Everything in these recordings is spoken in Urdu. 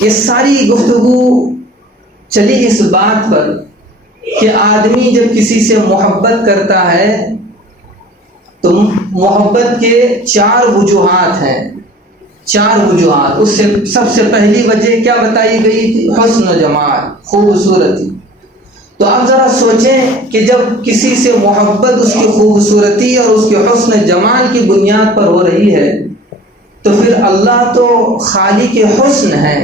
یہ ساری گفتگو چلی اس بات پر کہ آدمی جب کسی سے محبت کرتا ہے تو محبت کے 4 وجوہات ہیں، 4 وجوہات۔ اس سے سب سے پہلی وجہ کیا بتائی گئی تھی؟ حسن و جمال، خوبصورتی۔ تو آپ ذرا سوچیں کہ جب کسی سے محبت اس کی خوبصورتی اور اس کے حسن جمال کی بنیاد پر ہو رہی ہے تو پھر اللہ تو خالق حسن ہے،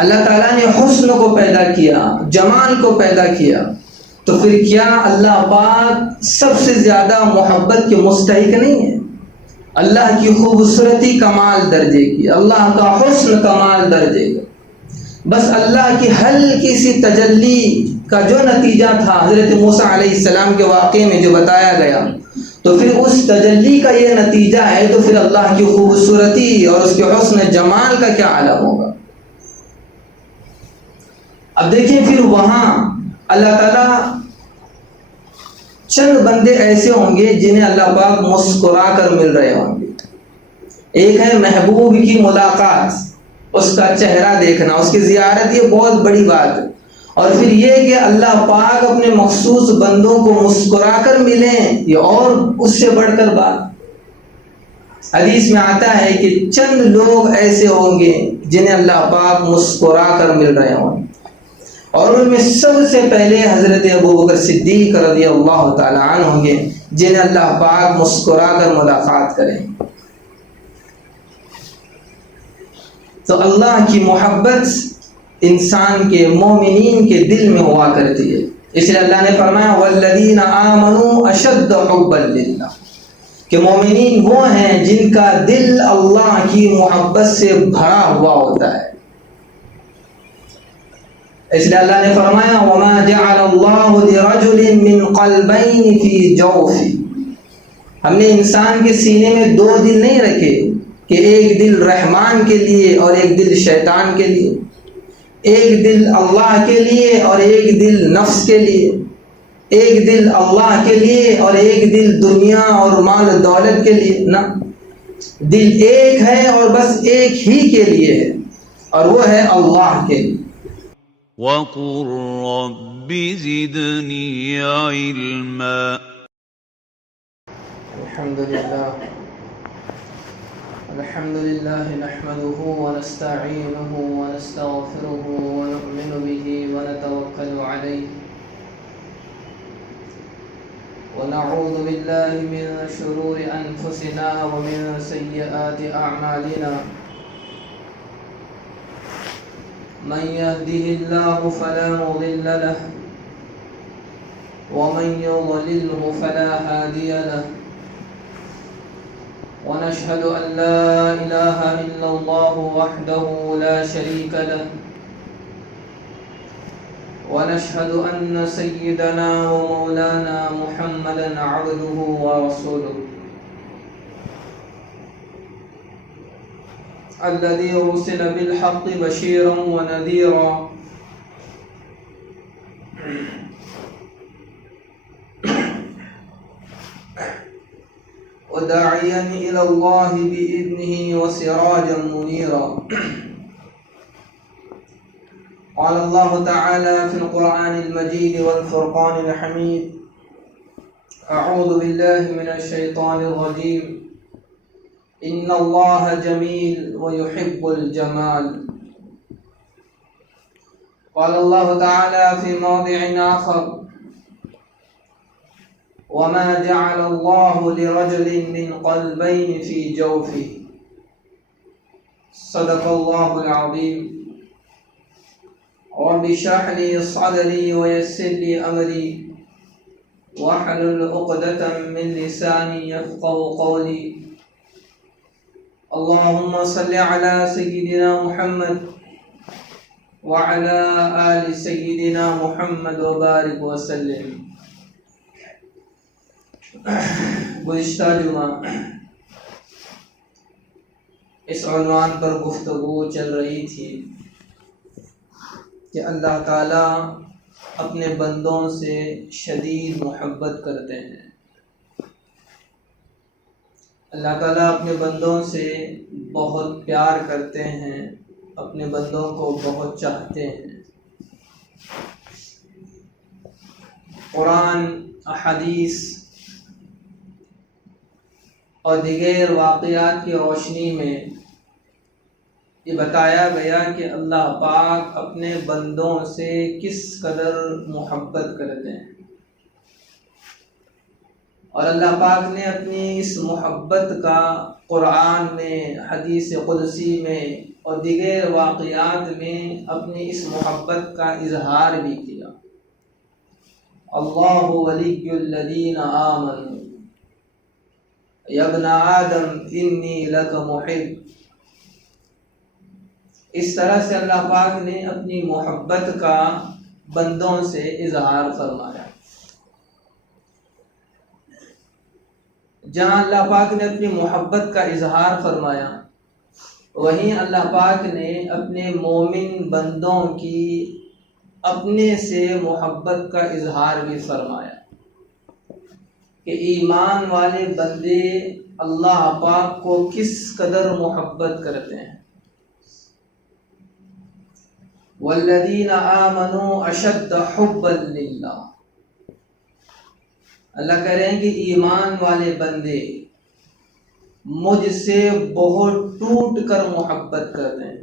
اللہ تعالیٰ نے حسن کو پیدا کیا، جمال کو پیدا کیا، تو پھر کیا اللہ پاک سب سے زیادہ محبت کے مستحق نہیں ہے؟ اللہ کی خوبصورتی کمال درجے کی، اللہ کا حسن کمال درجے کا، بس اللہ کی ہلکی سی تجلی کا جو نتیجہ تھا حضرت موسیٰ علیہ السلام کے واقعے میں جو بتایا گیا، تو پھر اس تجلی کا یہ نتیجہ ہے، تو پھر اللہ کی خوبصورتی اور اس کے حسن جمال کا کیا عالم ہوگا۔ اب دیکھیں پھر وہاں اللہ تعالیٰ چند بندے ایسے ہوں گے جنہیں اللہ پاک مسکرا کر مل رہے ہوں گے۔ ایک ہے محبوب کی ملاقات، اس کا چہرہ دیکھنا، اس کی زیارت، یہ بہت بڑی بات ہے۔ اور پھر یہ کہ اللہ پاک اپنے مخصوص بندوں کو مسکرا کر ملیں، یہ اور اس سے بڑھ کر بات۔ حدیث میں آتا ہے کہ چند لوگ ایسے ہوں گے جنہیں اللہ پاک مسکرا کر مل رہے ہوں گے، اور ان میں سب سے پہلے حضرت ابوبکر صدیق رضی اللہ تعالیٰ عنہ ہوں گے جنہیں اللہ پاک مسکرا کر ملاقات کریں۔ تو اللہ کی محبت انسان کے، مومنین کے دل میں ہوا کرتی ہے، اس لیے اللہ نے فرمایا والذین آمنوا اشد حبا للہ، کہ مومنین وہ ہیں جن کا دل اللہ کی محبت سے بھرا ہوا ہوتا ہے۔ اس لیے اللہ نے فرمایا وَمَا جَعَلَ اللَّهُ لِرَجُلٍ مِّن قَلْبَيْنِ فِي جَوْفِهِ، ہم نے انسان کے سینے میں 2 دل نہیں رکھے کہ ایک دل رحمان کے لیے اور ایک دل شیطان کے لیے، ایک دل اللہ کے لیے اور ایک دل نفس کے لیے، ایک دل اللہ کے لیے اور ایک دل دنیا اور مال و دولت کے لیے، نہ، دل ایک ہے اور بس ایک ہی کے لیے ہے، اور وہ ہے اللہ کے لیے۔ وَقُل رَّبِّ زِدْنِي عِلْمًا۔ الحمد لله نحمده ونستعينه ونستغفره ونؤمن به ونتوكل عليه ونعوذ بالله من شرور أنفسنا ومن سيئات أعمالنا، من يهده الله فلا مضل له ومن يضلله فلا هادي له، ونشهد أن لا إله إلا الله وحده لا شريك له، ونشهد أن سيدنا ومولانا محمدا عبده ورسوله الذي أرسل بالحق بشيرا ونذيرا وداعيا إلى الله بإذنه وسراجا منيرا۔ قال الله تعالى في القرآن المجيد والفرقان الحميد أعوذ بالله من الشيطان الرجيم إن الله جميل ويحب الجمال۔ قال الله تعالى في موضع آخر وما جعل الله لرجل من قلبين في جوفه، صدق الله العظيم۔ رب اشرح لي صدري ويسر لي أمري واحلل عقدة من لساني يفقهوا قولي۔ اللهم صل على سيدنا محمد وعلى آل سيدنا محمد وبارك وسلم۔ گزشتہ جمعہ اس عنوان پر گفتگو چل رہی تھی کہ اللہ تعالیٰ اپنے بندوں سے شدید محبت کرتے ہیں، اللہ تعالیٰ اپنے بندوں سے بہت پیار کرتے ہیں اپنے بندوں کو بہت چاہتے ہیں۔ قرآن، احادیث اور دیگر واقعات کی روشنی میں یہ بتایا گیا کہ اللہ پاک اپنے بندوں سے کس قدر محبت کرتے ہیں، اور اللہ پاک نے اپنی اس محبت کا قرآن میں، حدیث قدسی میں اور دیگر واقعات میں اپنی اس محبت کا اظہار بھی کیا۔ اللہ ولی الذین آمنوا یا ابن آدم انی لک محب۔ اس طرح سے اللہ پاک نے اپنی محبت کا بندوں سے اظہار فرمایا۔ جہاں اللہ پاک نے اپنی محبت کا اظہار فرمایا، وہیں اللہ پاک نے اپنے مومن بندوں کی اپنے سے محبت کا اظہار بھی فرمایا کہ ایمان والے بندے اللہ پاک کو کس قدر محبت کرتے ہیں۔ والذین آمنوا اشد حبا للہ، اللہ کہہ رہے ہیں کہ ایمان والے بندے مجھ سے بہت ٹوٹ کر محبت کرتے ہیں۔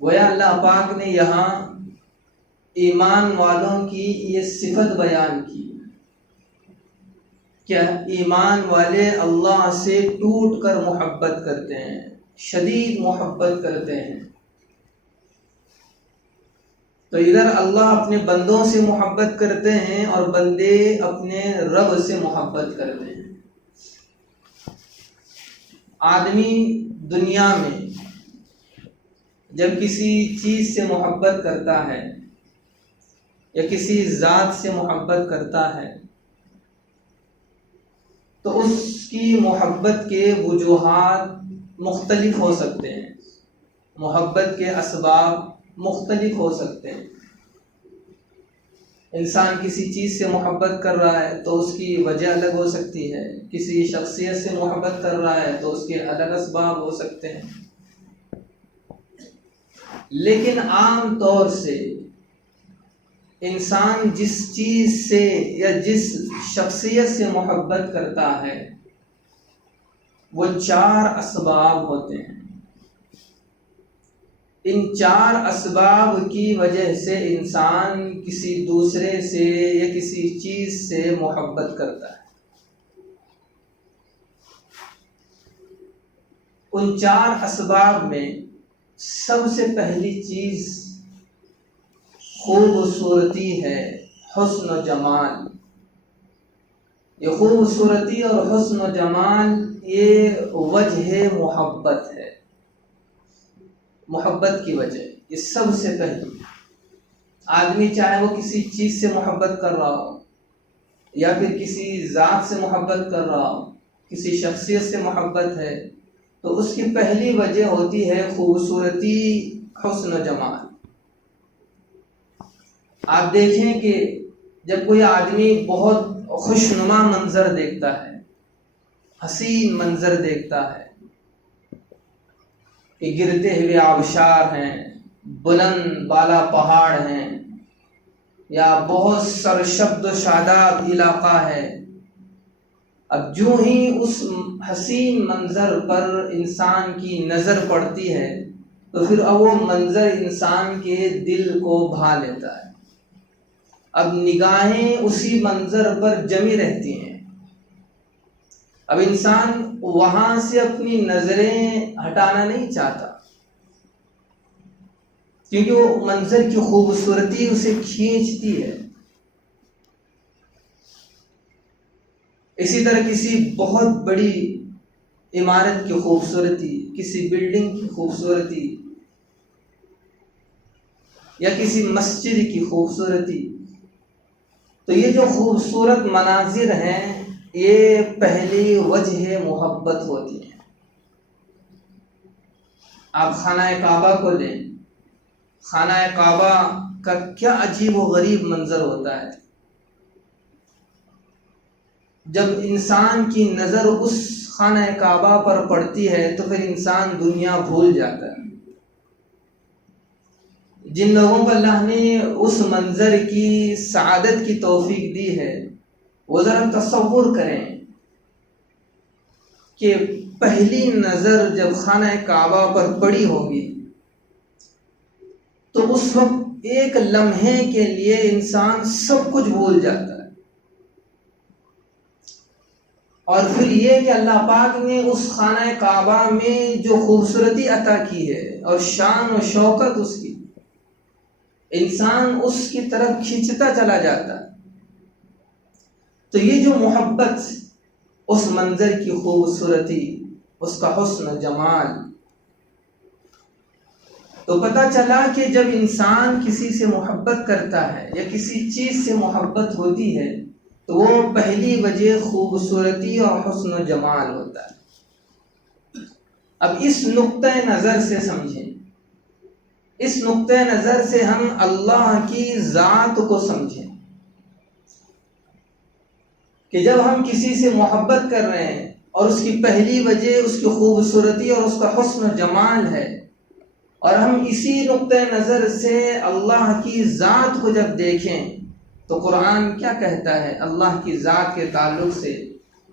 گویا اللہ پاک نے یہاں ایمان والوں کی یہ صفت بیان کی کہ ایمان والے اللہ سے ٹوٹ کر محبت کرتے ہیں، شدید محبت کرتے ہیں۔ تو ادھر اللہ اپنے بندوں سے محبت کرتے ہیں اور بندے اپنے رب سے محبت کرتے ہیں۔ آدمی دنیا میں جب کسی چیز سے محبت کرتا ہے یا کسی ذات سے محبت کرتا ہے تو اس کی محبت کے وجوہات مختلف ہو سکتے ہیں، محبت کے اسباب مختلف ہو سکتے ہیں۔ انسان کسی چیز سے محبت کر رہا ہے تو اس کی وجہ الگ ہو سکتی ہے، کسی شخصیت سے محبت کر رہا ہے تو اس کے الگ اسباب ہو سکتے ہیں۔ لیکن عام طور سے انسان جس چیز سے یا جس شخصیت سے محبت کرتا ہے وہ 4 اسباب ہوتے ہیں۔ ان 4 اسباب کی وجہ سے انسان کسی دوسرے سے یا کسی چیز سے محبت کرتا ہے۔ ان 4 اسباب میں سب سے پہلی چیز خوبصورتی ہے، حسن و جمال۔ یہ خوبصورتی اور حسن و جمال یہ وجہ محبت ہے، محبت کی وجہ یہ سب سے پہلی۔ آدمی چاہے وہ کسی چیز سے محبت کر رہا ہو یا پھر کسی ذات سے محبت کر رہا ہو، کسی شخصیت سے محبت ہے تو اس کی پہلی وجہ ہوتی ہے خوبصورتی، حسن و جمال۔ آپ دیکھیں کہ جب کوئی آدمی بہت خوشنما منظر دیکھتا ہے، حسین منظر دیکھتا ہے کہ گرتے ہوئے آبشار ہیں، بلند بالا پہاڑ ہیں، یا بہت سرشبد و شاداب علاقہ ہے، اب جو ہی اس حسین منظر پر انسان کی نظر پڑتی ہے تو پھر اب وہ منظر انسان کے دل کو بھا لیتا ہے۔ اب نگاہیں اسی منظر پر جمی رہتی ہیں۔ اب انسان وہاں سے اپنی نظریں ہٹانا نہیں چاہتا کیونکہ وہ منظر کی خوبصورتی اسے کھینچتی ہے۔ اسی طرح کسی بہت بڑی عمارت کی خوبصورتی، کسی بلڈنگ کی خوبصورتی یا کسی مسجد کی خوبصورتی، تو یہ جو خوبصورت مناظر ہیں یہ پہلی وجہ محبت ہوتی ہے۔ آپ خانہ کعبہ کو لیں، خانہ کعبہ کا کیا عجیب و غریب منظر ہوتا ہے۔ جب انسان کی نظر اس خانہ کعبہ پر پڑتی ہے تو پھر انسان دنیا بھول جاتا ہے۔ جن لوگوں کو اللہ نے اس منظر کی سعادت کی توفیق دی ہے وہ ذرا تصور کریں کہ پہلی نظر جب خانہ کعبہ پر پڑی ہوگی تو اس وقت ایک لمحے کے لیے انسان سب کچھ بھول جاتا ہے، اور پھر یہ کہ اللہ پاک نے اس خانہ کعبہ میں جو خوبصورتی عطا کی ہے اور شان و شوکت اس کی، انسان اس کی طرف کھینچتا چلا جاتا ہے۔ تو یہ جو محبت، اس منظر کی خوبصورتی، اس کا حسن و جمال، تو پتہ چلا کہ جب انسان کسی سے محبت کرتا ہے یا کسی چیز سے محبت ہوتی ہے تو وہ پہلی وجہ خوبصورتی اور حسن و جمال ہوتا ہے۔ اب اس نقطۂ نظر سے سمجھیں، اس نقطۂ نظر سے ہم اللہ کی ذات کو سمجھیں کہ جب ہم کسی سے محبت کر رہے ہیں اور اس کی پہلی وجہ اس کی خوبصورتی اور اس کا حسن و جمال ہے، اور ہم اسی نقطۂ نظر سے اللہ کی ذات کو جب دیکھیں تو قرآن کیا کہتا ہے اللہ کی ذات کے تعلق سے؟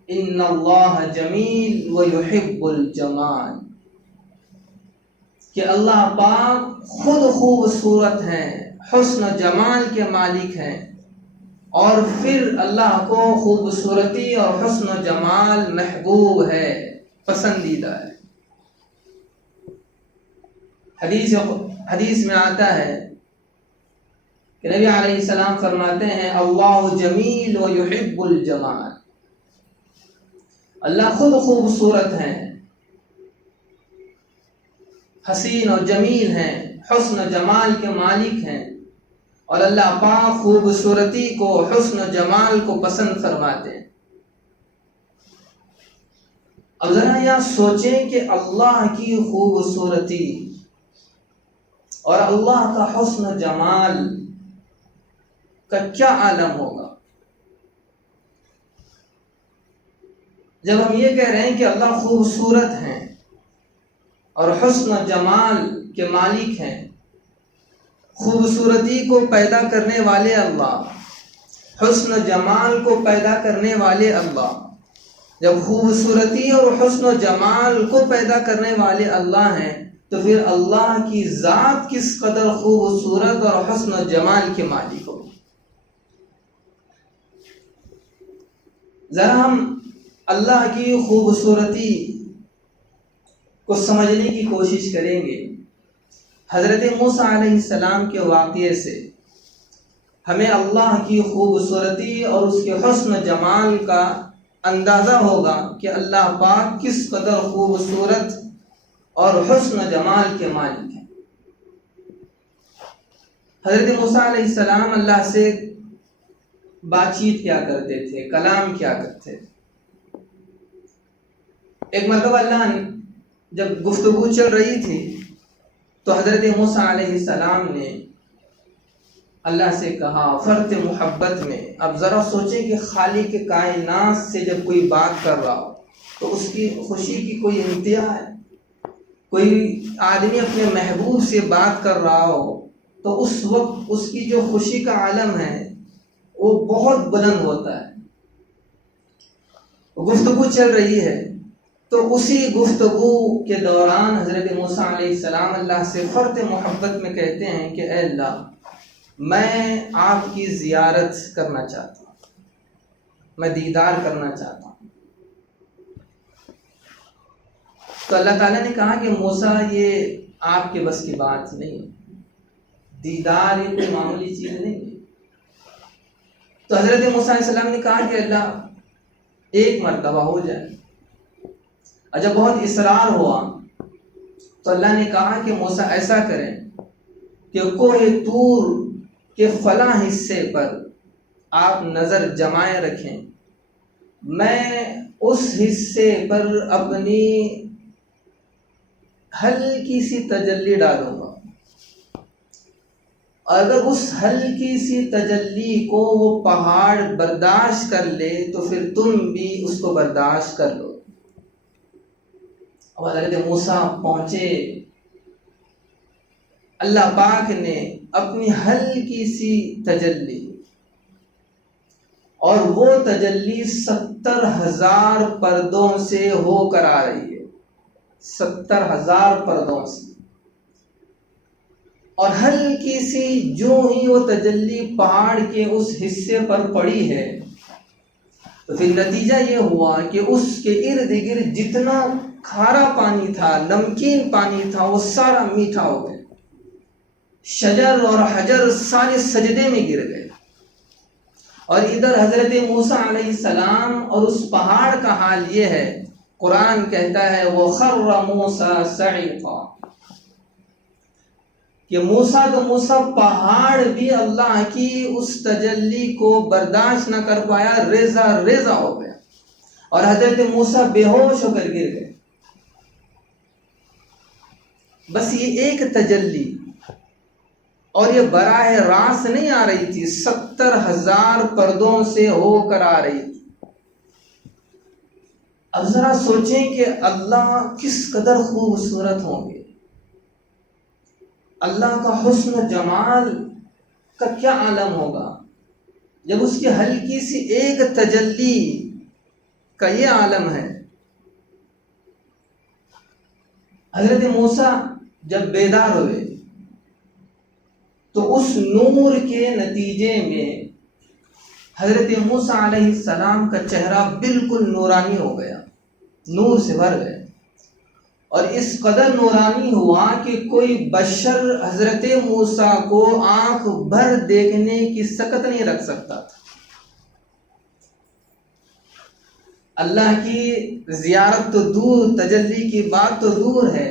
ان اللہ جمیل و یحب الجمال، کہ اللہ پاک خود خوبصورت ہیں، حسن و جمال کے مالک ہیں، اور پھر اللہ کو خوبصورتی اور حسن و جمال محبوب ہے، پسندیدہ ہے۔ حدیث میں آتا ہے کہ نبی علیہ السلام فرماتے ہیں اللہ جمیل و یحب الجمال، اللہ خود خوبصورت ہیں، حسین و جمیل ہیں، حسن و جمال کے مالک ہیں، اور اللہ پاک خوبصورتی کو، حسن و جمال کو پسند فرماتے ہیں۔ اب ذرا یہاں سوچیں کہ اللہ کی خوبصورتی اور اللہ کا حسن و جمال کا کیا عالم ہوگا جب ہم یہ کہہ رہے ہیں کہ اللہ خوبصورت ہیں اور حسن و جمال کے مالک ہیں، خوبصورتی کو پیدا کرنے والے اللہ، حسن و جمال کو پیدا کرنے والے اللہ، جب خوبصورتی اور حسن و جمال کو پیدا کرنے والے اللہ ہیں تو پھر اللہ کی ذات کس قدر خوبصورت اور حسن و جمال کے مالک ہو۔ ذرا ہم اللہ کی خوبصورتی کو سمجھنے کی کوشش کریں گے۔ حضرت موسیٰ علیہ السلام کے واقعے سے ہمیں اللہ کی خوبصورتی اور اس کے حسن و جمال کا اندازہ ہوگا کہ اللہ پاک کس قدر خوبصورت اور حسن و جمال کے مالک ہیں۔ حضرت موسیٰ علیہ السلام اللہ سے بات چیت کیا کرتے تھے، کلام کیا کرتے تھے۔ ایک مرتبہ اللہ جب گفتگو چل رہی تھی تو حضرت موسیٰ علیہ السلام نے اللہ سے کہا فرط محبت میں، اب ذرا سوچیں کہ خالق کائنات سے جب کوئی بات کر رہا ہو تو اس کی خوشی کی کوئی انتہا ہے؟ کوئی آدمی اپنے محبوب سے بات کر رہا ہو تو اس وقت اس کی جو خوشی کا عالم ہے وہ بہت بلند ہوتا ہے۔ گفتگو چل رہی ہے تو اسی گفتگو کے دوران حضرت موسیٰ علیہ السلام اللہ سے فرط محبت میں کہتے ہیں کہ اے اللہ، میں آپ کی زیارت کرنا چاہتا ہوں، میں دیدار کرنا چاہتا ہوں۔ تو اللہ تعالیٰ نے کہا کہ موسیٰ یہ آپ کے بس کی بات نہیں ہے، دیدار یہ کوئی معمولی چیز نہیں ہے۔ تو حضرت موسیٰ علیہ السلام نے کہا کہ اللہ ایک مرتبہ ہو جائے، اور جب بہت اصرار ہوا تو اللہ نے کہا کہ موسیٰ ایسا کریں کہ کوہ طور کے فلاں حصے پر آپ نظر جمائے رکھیں، میں اس حصے پر اپنی ہلکی سی تجلی ڈالوں گا، اور اگر اس ہلکی سی تجلی کو وہ پہاڑ برداشت کر لے تو پھر تم بھی اس کو برداشت کر لو۔ اب حضرت موسیٰ پہنچے، اللہ پاک نے اپنی ہلکی سی تجلی، اور وہ تجلی 70,000 پردوں سے ہو کر آ رہی ہے، 70,000 پردوں سے، اور ہلکی سی جو ہی وہ تجلی پہاڑ کے اس حصے پر پڑی ہے تو پھر نتیجہ یہ ہوا کہ اس کے ارد گرد جتنا کھارا پانی تھا، نمکین پانی تھا، وہ سارا میٹھا ہو گیا، شجر اور حجر سارے سجدے میں گر گئے۔ اور ادھر حضرت موسیٰ علیہ السلام اور اس پہاڑ کا حال یہ ہے، قرآن کہتا ہے وَخَرَّ مُوسَىٰ صَعِقًا، کہ موسیٰ تو موسیٰ پہاڑ بھی اللہ کی اس تجلی کو برداشت نہ کر پایا، ریزہ ریزہ ہو گیا، اور حضرت موسیٰ بے ہوش ہو کر گر گئے۔ بس یہ ایک تجلی، اور یہ براہ راست نہیں آ رہی تھی، 70,000 پردوں سے ہو کر آ رہی تھی۔ اب ذرا سوچیں کہ اللہ کس قدر خوبصورت ہوں گے، اللہ کا حسن و جمال کا کیا عالم ہوگا جب اس کی ہلکی سی ایک تجلی کا یہ عالم ہے۔ حضرت موسیٰ جب بیدار ہوئے تو اس نور کے نتیجے میں حضرت موسیٰ علیہ السلام کا چہرہ بالکل نورانی ہو گیا، نور سے بھر گئے، اور اس قدر نورانی ہوا کہ کوئی بشر حضرت موسیٰ کو آنکھ بھر دیکھنے کی سکت نہیں رکھ سکتا تھا۔ اللہ کی زیارت تو دور، تجلی کی بات تو دور ہے،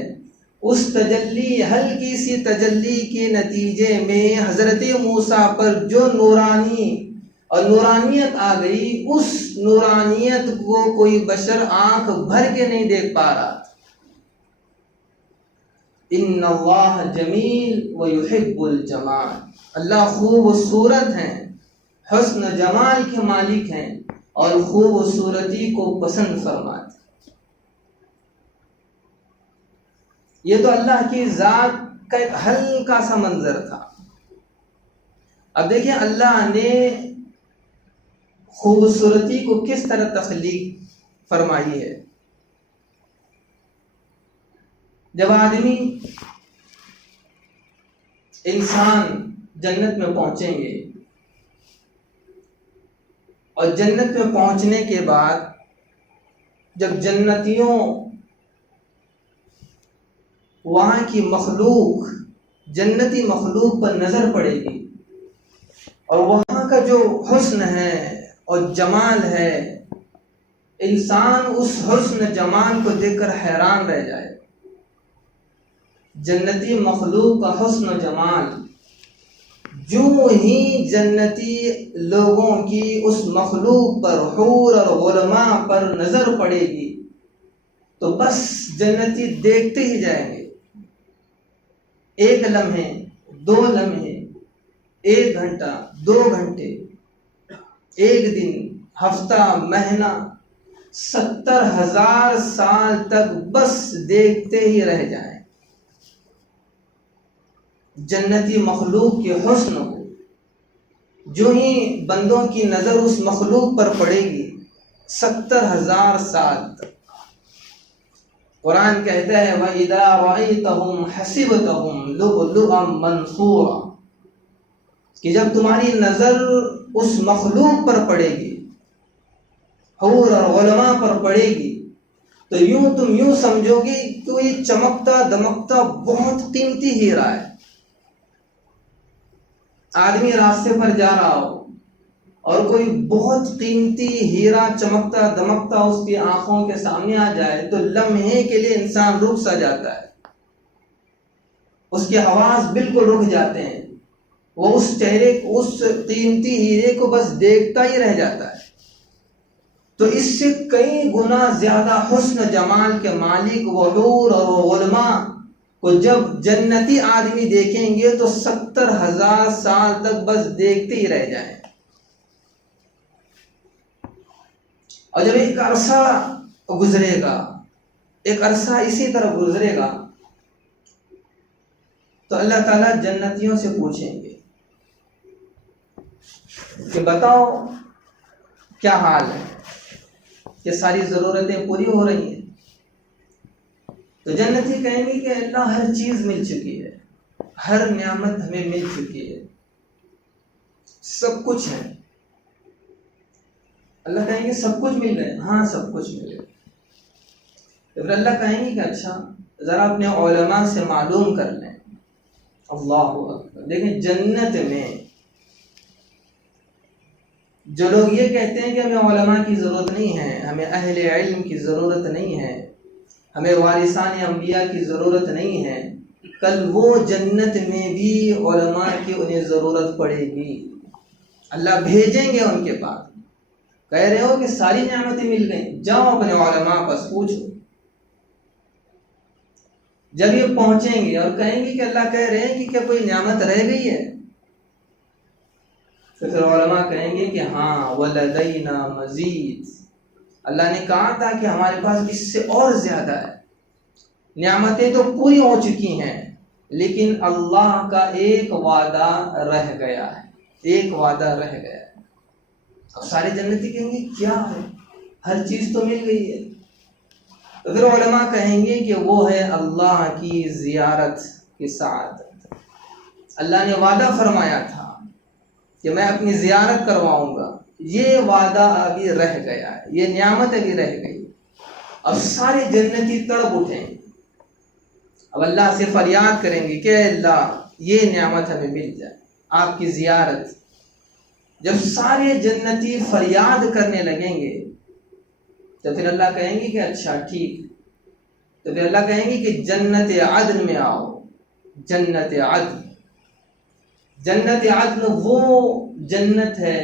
اس تجلی، ہلکی سی تجلی کے نتیجے میں حضرت موسیٰ پر جو نورانی اور نورانیت آ گئی، اس نورانیت کو کوئی بشر آنکھ بھر کے نہیں دیکھ پا رہا تھا۔ ان اللہ جمیل ویحب الجمال، اللہ خوبصورت ہیں، حسن جمال کے مالک ہیں، اور خوبصورتی کو پسند فرماتے۔ یہ تو اللہ کی ذات کا ایک ہلکا سا منظر تھا۔ اب دیکھیں اللہ نے خوبصورتی کو کس طرح تخلیق فرمائی ہے۔ جب آدمی، انسان جنت میں پہنچیں گے، اور جنت میں پہنچنے کے بعد جب جنتیوں وہاں کی مخلوق، جنتی مخلوق پر نظر پڑے گی، اور وہاں کا جو حسن ہے اور جمال ہے، انسان اس حسن جمال کو دیکھ کر حیران رہ جائے۔ جنتی مخلوق کا حسن و جمال جو ہی جنتی لوگوں کی اس مخلوق پر، حور اور غلماء پر نظر پڑے گی تو بس جنتی دیکھتے ہی جائیں گے۔ ایک لمحے، 2 لمحے، 1 گھنٹہ، 2 گھنٹے، 1 دن، ہفتہ، مہینہ، 70,000 سال تک بس دیکھتے ہی رہ جائیں جنتی مخلوق کے حسن کو۔ جو ہی بندوں کی نظر اس مخلوق پر پڑے گی، 70,000 سال تک۔ قرآن کہتا ہے وَإِذَا رَأَيْتَهُمْ حَسِبْتَهُمْ لُؤْلُؤًا مَّنْثُورًا، کہ جب تمہاری نظر اس مخلوق پر پڑے گی، حور اور علماء پر پڑے گی، تو تم یوں سمجھو گے کہ یہ چمکتا دمکتا بہت قیمتی ہیرا ہے۔ آدمی راستے پر جا رہا ہو اور کوئی بہت قیمتی ہیرا چمکتا دمکتا اس کی آنکھوں کے سامنے آ جائے تو لمحے کے لیے انسان رک سا جاتا ہے، اس کے حواس بالکل رک جاتے ہیں، وہ اس چہرے، اس قیمتی ہیرے کو بس دیکھتا ہی رہ جاتا ہے۔ تو اس سے کئی گنا زیادہ حسن جمال کے مالک وہ حور اور وہ علماء کو جب جنتی آدمی دیکھیں گے تو 70,000 سال تک بس دیکھتے ہی رہ جائیں، اور جب ایک عرصہ گزرے گا، ایک عرصہ اسی طرح گزرے گا، تو اللہ تعالیٰ جنتیوں سے پوچھیں گے کہ بتاؤ کیا حال ہے، کہ ساری ضرورتیں پوری ہو رہی ہیں؟ تو جنتی کہیں گے کہ اللہ ہر چیز مل چکی ہے، ہر نعمت ہمیں مل چکی ہے، سب کچھ ہے۔ اللہ کہیں گے سب کچھ مل گئے؟ ہاں سب کچھ مل گئے۔ پھر اللہ کہیں گے کہ اچھا ذرا اپنے علماء سے معلوم کر لیں۔ اللہ اکبر! دیکھیں جنت میں جو لوگ یہ کہتے ہیں کہ ہمیں علماء کی ضرورت نہیں ہے، ہمیں اہل علم کی ضرورت نہیں ہے، ہمیں وارثان انبیاء کی ضرورت نہیں ہے، کل وہ جنت میں بھی علماء کی انہیں ضرورت پڑے گی۔ اللہ بھیجیں گے ان کے پاس، کہہ رہے ہو کہ ساری نعمتیں مل گئیں، جاؤ اپنے علماء پاس پوچھو۔ جب یہ پہنچیں گے اور کہیں گے کہ اللہ کہہ رہے ہیں کہ کیا کوئی نعمت رہ گئی ہے، تو پھر علماء کہیں گے کہ ہاں وَلَدَيْنَا مَزِيد، اللہ نے کہا تھا کہ ہمارے پاس اس سے اور زیادہ ہے، نعمتیں تو پوری ہو چکی ہیں، لیکن اللہ کا ایک وعدہ رہ گیا ہے، ایک وعدہ رہ گیا ہے۔ اب سارے جنتی کہیں گے کیا ہے؟ ہر چیز تو مل گئی ہے۔ تو پھر علماء کہیں گے کہ وہ ہے اللہ کی زیارت کی سعادت۔ اللہ نے وعدہ فرمایا تھا کہ میں اپنی زیارت کرواؤں گا، یہ وعدہ ابھی رہ گیا ہے، یہ نعمت ابھی رہ گئی۔ اب سارے جنتی تڑپ اٹھیں، اب اللہ سے فریاد کریں گے کہ اے اللہ یہ نعمت ہمیں مل جائے، آپ کی زیارت۔ جب سارے جنتی فریاد کرنے لگیں گے تو پھر اللہ کہیں گے کہ اچھا ٹھیک، تو پھر اللہ کہیں گے کہ جنت عدن میں آؤ۔ جنت عدن، جنت عدن وہ جنت ہے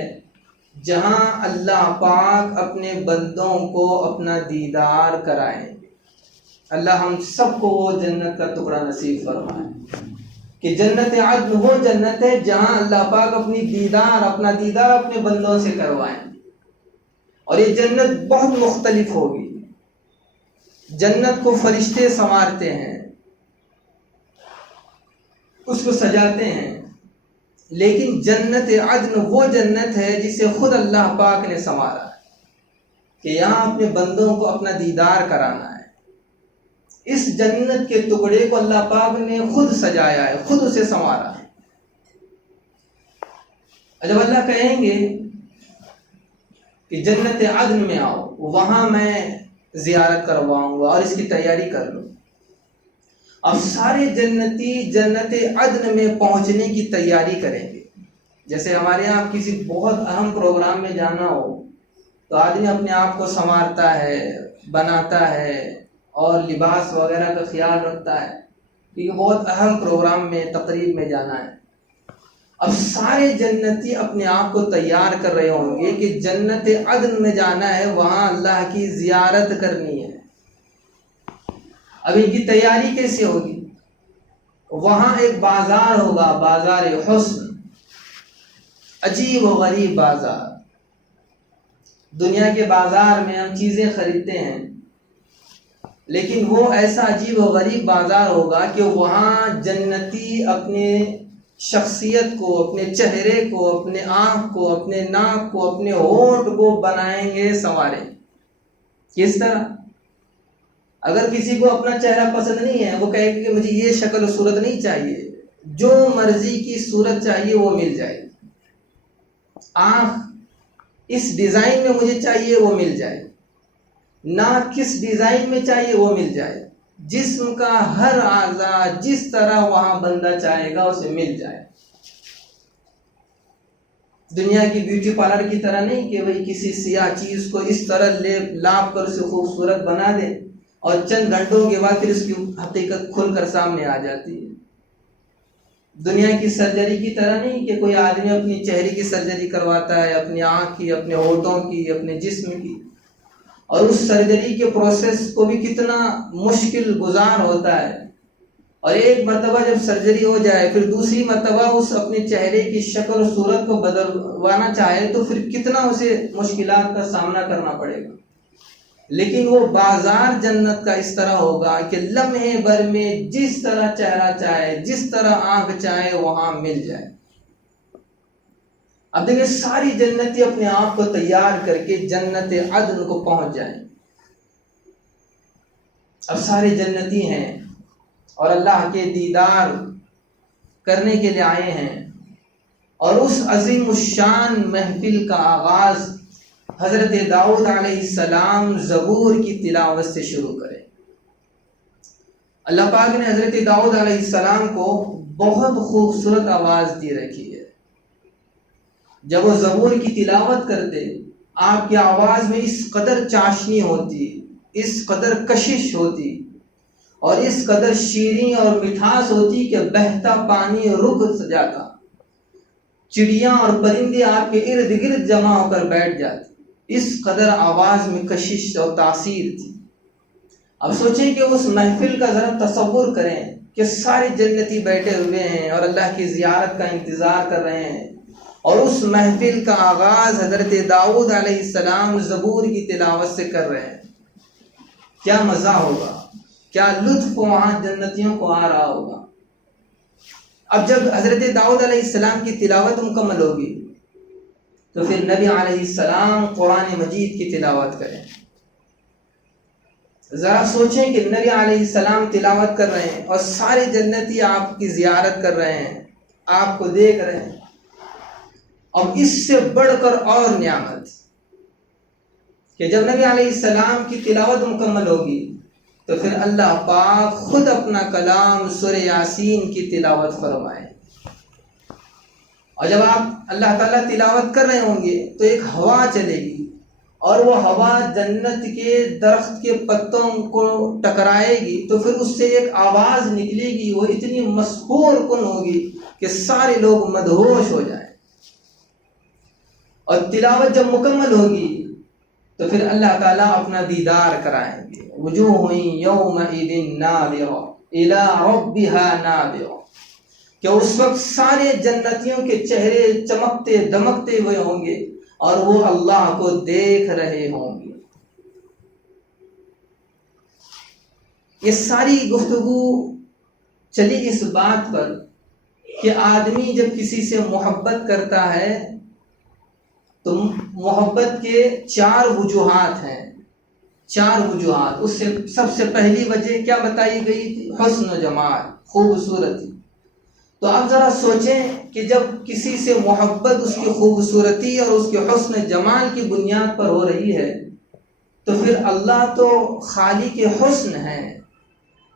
جہاں اللہ پاک اپنے بندوں کو اپنا دیدار کرائیں گے۔ اللہ ہم سب کو وہ جنت کا ٹکڑا نصیب فرمائے کہ جنت عدن وہ جنت ہے جہاں اللہ پاک اپنا دیدار اپنے بندوں سے کروائیں، اور یہ جنت بہت مختلف ہوگی۔ جنت کو فرشتے سنوارتے ہیں، اس کو سجاتے ہیں، لیکن جنت عدن وہ جنت ہے جسے خود اللہ پاک نے سنوارا ہے کہ یہاں اپنے بندوں کو اپنا دیدار کرانا ہے۔ اس جنت کے ٹکڑے کو اللہ پاک نے خود سجایا ہے، خود اسے سنوارا ہے۔ جب اللہ کہیں گے کہ جنت عدن میں آؤ، وہاں میں زیارت کرواؤں گا اور اس کی تیاری کر لو، اب سارے جنتی جنت عدن میں پہنچنے کی تیاری کریں گے۔ جیسے ہمارے یہاں کسی بہت اہم پروگرام میں جانا ہو تو آدمی اپنے آپ کو سنوارتا ہے، بناتا ہے اور لباس وغیرہ کا خیال رکھتا ہے کیونکہ بہت اہم پروگرام میں، تقریب میں جانا ہے۔ اب سارے جنتی اپنے آپ کو تیار کر رہے ہوں گے کہ جنت عدن میں جانا ہے، وہاں اللہ کی زیارت کرنی ہے۔ اب ان کی تیاری کیسے ہوگی؟ وہاں ایک بازار ہوگا، بازار حسن، عجیب و غریب بازار۔ دنیا کے بازار میں ہم چیزیں خریدتے ہیں، لیکن وہ ایسا عجیب و غریب بازار ہوگا کہ وہاں جنتی اپنے شخصیت کو، اپنے چہرے کو، اپنے آنکھ کو، اپنے ناک کو، اپنے ہونٹ کو بنائیں گے، سنواریں۔ کس طرح؟ اگر کسی کو اپنا چہرہ پسند نہیں ہے، وہ کہے کہ مجھے یہ شکل و صورت نہیں چاہیے، جو مرضی کی صورت چاہیے وہ مل جائے، آنکھ اس ڈیزائن میں مجھے چاہیے وہ مل جائے، ناک کس ڈیزائن میں چاہیے وہ مل جائے، جسم کا ہر اعضاء جس طرح وہاں بندہ چاہے گا اسے مل جائے۔ دنیا کی بیوٹی پارلر کی طرح نہیں کہ وہی کسی سیاہ چیز کو اس طرح لاپ کر اسے خوبصورت بنا دے اور چند گھنٹوں کے بعد پھر اس کی حقیقت کھل کر سامنے آ جاتی ہے۔ دنیا کی سرجری کی طرح نہیں کہ کوئی آدمی اپنی چہرے کی سرجری کرواتا ہے، اپنی آنکھ کی، اپنے ہونٹوں کی، اپنے جسم کی، اور اس سرجری کے پروسیس کو بھی کتنا مشکل گزار ہوتا ہے، اور ایک مرتبہ جب سرجری ہو جائے پھر دوسری مرتبہ اس اپنے چہرے کی شکل و صورت کو بدلوانا چاہے تو پھر کتنا اسے مشکلات کا سامنا کرنا پڑے گا. لیکن وہ بازار جنت کا اس طرح ہوگا کہ لمحے بھر میں جس طرح چہرہ چاہے جس طرح آنکھ چاہے وہاں مل جائے. اب دیکھیں ساری جنتی اپنے آپ کو تیار کر کے جنت عدن کو پہنچ جائیں. اب سارے جنتی ہیں اور اللہ کے دیدار کرنے کے لیے آئے ہیں، اور اس عظیم الشان محفل کا آغاز حضرت داؤد علیہ السلام زبور کی تلاوت سے شروع کریں. اللہ پاک نے حضرت داؤد علیہ السلام کو بہت خوبصورت آواز دی رکھی ہے. جب وہ زبور کی تلاوت کرتے آپ کی آواز میں اس قدر چاشنی ہوتی، اس قدر کشش ہوتی اور اس قدر شیریں اور مٹھاس ہوتی کہ بہتا پانی رک جاتا، چڑیاں اور پرندے آپ کے ارد گرد جمع ہو کر بیٹھ جاتے. اس قدر آواز میں کشش اور تاثیر تھی. اب سوچیں کہ اس محفل کا ذرا تصور کریں کہ سارے جنتی بیٹھے ہوئے ہیں اور اللہ کی زیارت کا انتظار کر رہے ہیں، اور اس محفل کا آغاز حضرت داؤد علیہ السلام زبور کی تلاوت سے کر رہے ہیں. کیا مزہ ہوگا، کیا لطف وہاں جنتیوں کو آ رہا ہوگا. اب جب حضرت داؤد علیہ السلام کی تلاوت مکمل ہوگی تو پھر نبی علیہ السلام قرآن مجید کی تلاوت کریں. ذرا سوچیں کہ نبی علیہ السلام تلاوت کر رہے ہیں اور سارے جنتی آپ کی زیارت کر رہے ہیں، آپ کو دیکھ رہے ہیں. اور اس سے بڑھ کر اور نعمت کہ جب نبی علیہ السلام کی تلاوت مکمل ہوگی تو پھر اللہ پاک خود اپنا کلام سورہ یاسین کی تلاوت فرمائے. اور جب آپ اللہ تعالیٰ تلاوت کر رہے ہوں گے تو ایک ہوا چلے گی، اور وہ ہوا جنت کے درخت کے پتوں کو ٹکرائے گی تو پھر اس سے ایک آواز نکلے گی، وہ اتنی مسحور کن ہوگی کہ سارے لوگ مدہوش ہو جائیں. اور تلاوت جب مکمل ہوگی تو پھر اللہ تعالیٰ اپنا دیدار کرائیں گے. وجوہ یومئذ ناظرہ الی ربہا ناظرہ، کہ اس وقت سارے جنتیوں کے چہرے چمکتے دمکتے ہوئے ہوں گے اور وہ اللہ کو دیکھ رہے ہوں گے. یہ ساری گفتگو چلی اس بات پر کہ آدمی جب کسی سے محبت کرتا ہے تو محبت کے 4 وجوہات ہیں. 4 وجوہات. اس سے سب سے پہلی وجہ کیا بتائی گئی تھی؟ حسن و جمال، خوبصورتی. تو آپ ذرا سوچیں کہ جب کسی سے محبت اس کی خوبصورتی اور اس کے حسن جمال کی بنیاد پر ہو رہی ہے تو پھر اللہ تو خالق حسن ہے.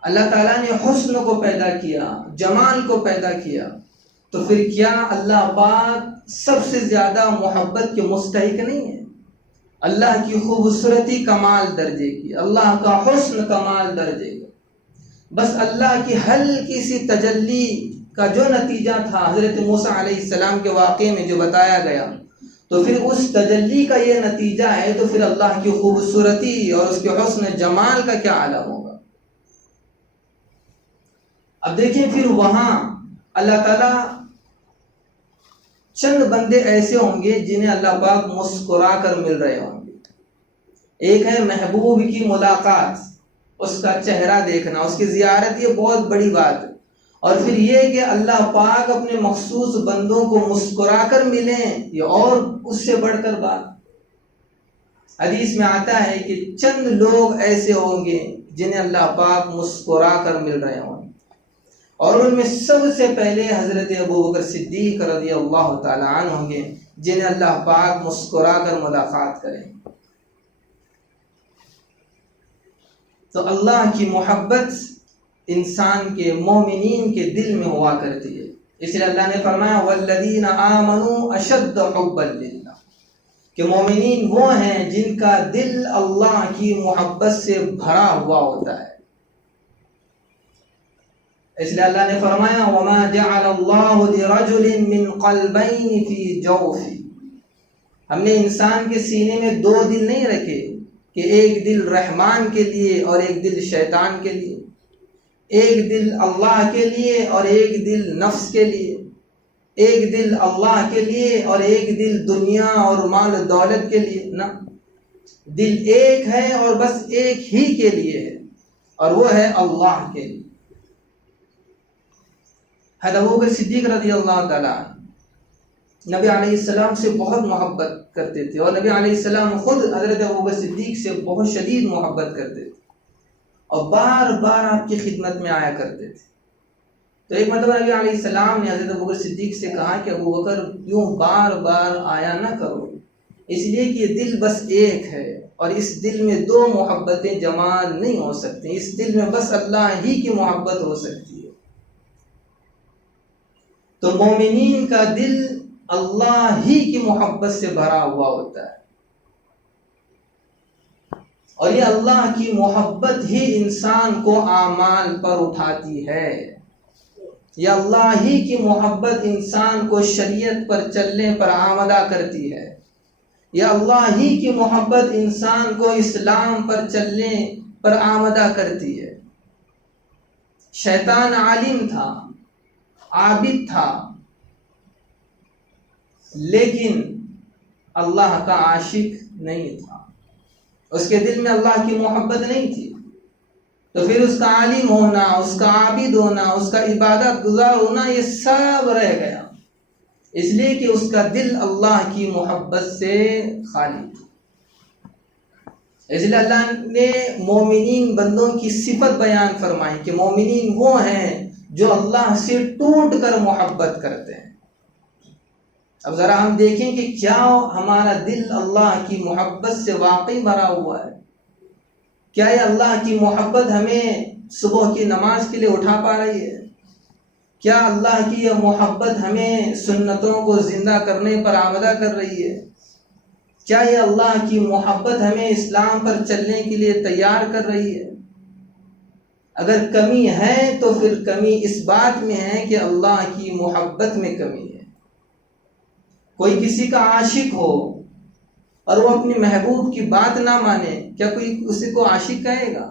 اللہ تعالیٰ نے حسن کو پیدا کیا، جمال کو پیدا کیا، تو پھر کیا اللہ پاک سب سے زیادہ محبت کے مستحق نہیں ہے؟ اللہ کی خوبصورتی کمال درجے کی، اللہ کا حسن کمال درجے کا. بس اللہ کی ہلکی سی تجلی کا جو نتیجہ تھا حضرت موسیٰ علیہ السلام کے واقعے میں جو بتایا گیا، تو پھر اس تجلی کا یہ نتیجہ ہے، تو پھر اللہ کی خوبصورتی اور اس کے حسن جمال کا کیا عالم ہوگا. اب دیکھیں پھر وہاں اللہ تعالیٰ چند بندے ایسے ہوں گے جنہیں اللہ پاک مسکرا کر مل رہے ہوں گے. ایک ہے محبوب کی ملاقات، اس کا چہرہ دیکھنا، اس کی زیارت، یہ بہت بڑی بات ہے. اور پھر یہ کہ اللہ پاک اپنے مخصوص بندوں کو مسکرا کر ملیں، یہ اور اس سے بڑھ کر بات. حدیث میں آتا ہے کہ چند لوگ ایسے ہوں گے جنہیں اللہ پاک مسکرا کر مل رہے ہوں گے، اور ان میں سب سے پہلے حضرت ابوبکر صدیق رضی اللہ تعالیٰ عنہ ہوں گے جنہیں اللہ پاک مسکرا کر ملاقات کریں. تو اللہ کی محبت انسان کے مومنین کے دل میں ہوا کرتی ہے. اس لیے اللہ نے فرمایا والذین آمنوا اشد حبا للہ، کہ مومنین وہ ہیں جن کا دل اللہ کی محبت سے بھرا ہوا ہوتا ہے. اس لیے اللہ نے فرمایا وما جعل اللہ لرجل من قلبین فی جوفہ، ہم نے انسان کے سینے میں 2 دل نہیں رکھے کہ ایک دل رحمان کے لیے اور ایک دل شیطان کے لیے. ایک دل اللہ کے لیے اور ایک دل نفس کے لیے، ایک دل اللہ کے لیے اور ایک دل دنیا اور مال و دولت کے لیے، نہ، دل ایک ہے اور بس ایک ہی کے لیے ہے، اور وہ ہے اللہ کے لیے۔ حضرت ابوبکر صدیق رضی اللہ تعالیٰ نبی علیہ السلام سے بہت محبت کرتے تھے، اور نبی علیہ السلام خود حضرت ابوبکر صدیق سے بہت شدید محبت کرتے تھے، اور بار بار آپ کی خدمت میں آیا کرتے تھے۔ تو ایک مرتبہ نبی علیہ السلام نے حضرت ابوبکر صدیق سے کہا کہ ابوبکر یوں بار بار آیا نہ کرو، اس لیے کہ یہ دل بس ایک ہے، اور اس دل میں دو محبتیں جمع نہیں ہو سکتی، اس دل میں بس اللہ ہی کی محبت ہو سکتی ہے۔ تو مومنین کا دل اللہ ہی کی محبت سے بھرا ہوا ہوتا ہے، اور یہ اللہ کی محبت ہی انسان کو اعمال پر اٹھاتی ہے، یہ اللہ ہی کی محبت انسان کو شریعت پر چلنے پر آمادہ کرتی ہے، یہ اللہ ہی کی محبت انسان کو اسلام پر چلنے پر آمادہ کرتی ہے۔ شیطان عالم تھا، عابد تھا، لیکن اللہ کا عاشق نہیں تھا، اس کے دل میں اللہ کی محبت نہیں تھی، تو پھر اس کا عالم ہونا، اس کا عابد ہونا، اس کا عبادت گزار ہونا، یہ سب رہ گیا، اس لیے کہ اس کا دل اللہ کی محبت سے خالی تھا۔ اس لیے اللہ نے مومنین بندوں کی صفت بیان فرمائی کہ مومنین وہ ہیں جو اللہ سے ٹوٹ کر محبت کرتے ہیں۔ اب ذرا ہم دیکھیں کہ کیا ہمارا دل اللہ کی محبت سے واقعی بھرا ہوا ہے؟ کیا یہ اللہ کی محبت ہمیں صبح کی نماز کے لیے اٹھا پا رہی ہے؟ کیا اللہ کی یہ محبت ہمیں سنتوں کو زندہ کرنے پر آمادہ کر رہی ہے؟ کیا یہ اللہ کی محبت ہمیں اسلام پر چلنے کے لیے تیار کر رہی ہے؟ اگر کمی ہے تو پھر کمی اس بات میں ہے کہ اللہ کی محبت میں کمی ہے۔ کوئی کسی کا عاشق ہو اور وہ اپنے محبوب کی بات نہ مانے، کیا کوئی اسی کو عاشق کہے گا؟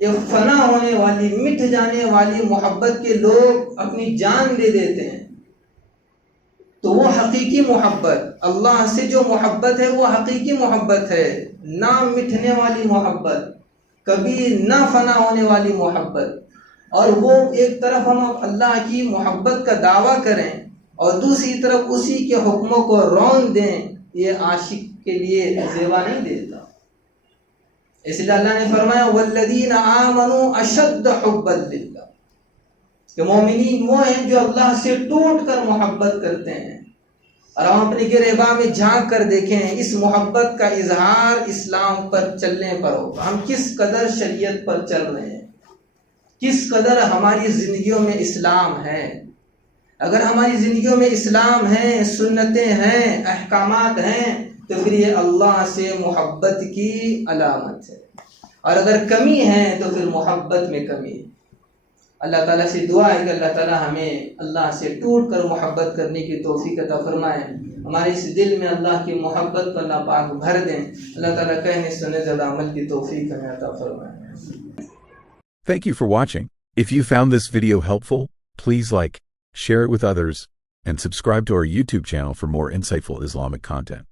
یہ فنا ہونے والی، مٹ جانے والی محبت کے لوگ اپنی جان دے دیتے ہیں، تو وہ حقیقی محبت، اللہ سے جو محبت ہے وہ حقیقی محبت ہے، نہ مٹنے والی محبت، کبھی نہ فنا ہونے والی محبت۔ اور وہ ایک طرف ہم اللہ کی محبت کا دعویٰ کریں اور دوسری طرف اسی کے حکموں کو رون دیں، یہ عاشق کے لیے زیبا نہیں دیتا۔ اس لیے اللہ نے فرمایا والذین آمنوا اشد حبا للہ، کہ مومنین وہ ہیں جو اللہ سے ٹوٹ کر محبت کرتے ہیں۔ اور ہم اپنی گریباں میں جھانک کر دیکھیں، اس محبت کا اظہار اسلام پر چلنے پر ہوگا۔ ہم کس قدر شریعت پر چل رہے ہیں، کس قدر ہماری زندگیوں میں اسلام ہے۔ اگر ہماری زندگیوں میں اسلام ہے، سنتیں ہیں، احکامات ہیں، تو پھر یہ اللہ سے محبت کی علامت ہے، اور اگر کمی ہے تو پھر محبت میں کمی ہے۔ اللہ تعالیٰ سے دعا ہے کہ اللہ تعالیٰ ہمیں اللہ سے ٹوٹ کر محبت کرنے کی توفیق عطا فرمائے، ہمارے اس دل میں اللہ کی محبت کو اللہ پاک بھر دیں۔ اللہ تعالیٰ کہنے سننے زیادہ عمل کی توفیق ہمیں عطا فرمائے۔ Thank you for watching. If you found this video helpful, please like, share it with others, and subscribe to our YouTube channel for more insightful Islamic content.